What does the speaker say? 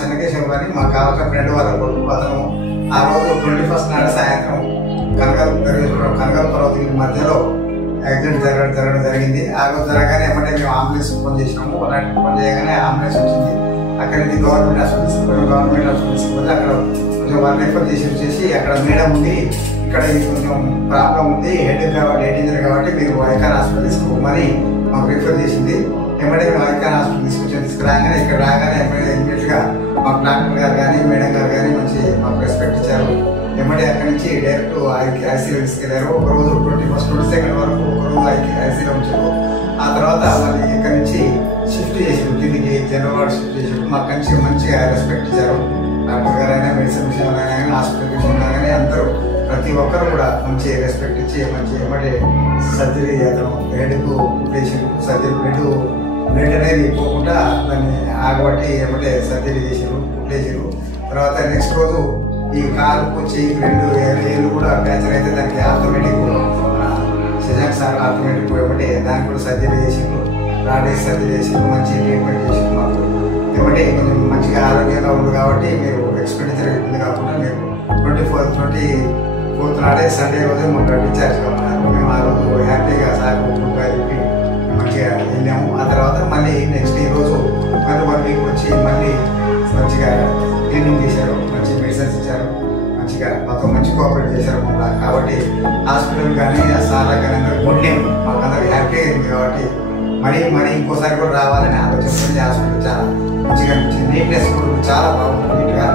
చెన్నకేశ్వరం అని మాకు కావాల్సిన ఫ్రెండ్ వాళ్ళ కొడుకు. అతను ఆ రోజు 21st నాడు సాయంత్రం కనగల్ పర్వతం మధ్యలో యాక్సిడెంట్ జరగడం జరిగింది. ఆ రోజు జరగానే ఏమంటే మేము అంబులెన్స్ ఫోన్ చేసినాము. అలాంటి ఫోన్ చేయగానే అంబులెన్స్ వచ్చింది. అక్కడి నుంచి గవర్నమెంట్ హాస్పిటల్స్కి పోతే అక్కడ కొంచెం వాళ్ళు రెఫర్ చేసి అక్కడ మేడం ఉంది, ఇక్కడ కొంచెం ప్రాబ్లం ఉంది, హెడ్ ఇంజరీ కాబట్టి మీరు ఐకాన్ హాస్పిటల్ తీసుకోమని మాకు రిఫర్ చేసింది. ఏమంటే మేము ఐకాన్ హాస్పిటల్ తీసుకురాగానే ఇక్కడ రాగానే ఇమీడియట్గా మాకు డాక్టర్ గారు కానీ మేడం గారు కానీ మంచి మాకు రెస్పెక్ట్ ఇచ్చారు. ఏమంటే అక్కడి నుంచి డైరెక్ట్ ఐసీలో తీసుకెళ్లారు. ఒక రోజు 21st 22nd వరకు ఒక రోజు ఐసీలో ఉంచారు. ఆ తర్వాత మళ్ళీ ఇక్కడ నుంచి షిఫ్ట్ చేసారు, కిందికి జనరల్ వార్డ్ షిఫ్ట్ చేసారు. మాకు మంచిగా రెస్పెక్ట్ ఇచ్చారు. డాక్టర్ గారు అయినా మెడిసిన్ విషయంలో అయినా కానీ హాస్పిటల్ విషయంలో కానీ అందరూ ప్రతి ఒక్కరు కూడా మంచి రెస్పెక్ట్ ఇచ్చి మంచి ఏమంటే సర్జరీ అతను బ్లడ్కు చేసారు. సర్జరీ బ్లడ్ అనేది పోకుండా దాన్ని ఆగబట్టి ఏమంటే సర్జరీ చేసారు, కుట్లేసారు. తర్వాత నెక్స్ట్ రోజు ఈ కాలుకు చెయ్యి 2 ఏళ్ళు కూడా ఫ్రాక్చర్ అయితే దానికి ఆర్థోమేటిక్ శశాంక్ సార్ ఆర్థోమేటిక్ ఏమంటే దానికి కూడా సర్జరీ చేసిండ్రు, రాడేసి సర్జరీ చేసిండ్రు, మంచి ట్రీట్మెంట్ చేసిండ్రు. మాకు ఏమంటే కొంచెం మంచిగా ఆరోగ్యంగా ఉంది కాబట్టి మీరు ఎక్స్పెండిచర్ ఇబ్బంది కాకుండా మీరు 24th నాడే సండే రోజే మాకు డిశ్చార్జ్ కామన్నారు. మేము ఆ రోజు హ్యాపీగా సార్ చెప్పి మంచిగా వెళ్ళాము. ఆ తర్వాత మళ్ళీ నెక్స్ట్ ఈ రోజు మళ్ళీ 1 వీక్ వచ్చి మళ్ళీ మంచిగా ట్రీట్మెంట్ చేశారు, మంచి మెడిసిన్స్ ఇచ్చారు, మంచిగా మొత్తం మంచి కోఆపరేట్ చేశారు మళ్ళీ. కాబట్టి హాస్పిటల్ కానీ ఆ సార్ కానీ అందరూ గుండెం మాకు అందరికి హ్యాపీగా అయింది. కాబట్టి మరీ ఇంకోసారి కూడా రావాలని ఆలోచన హాస్పిటల్ చాలా మంచిగా అనిపించింది. నీట్నెస్ కూడా చాలా బాగుంది, నీట్గా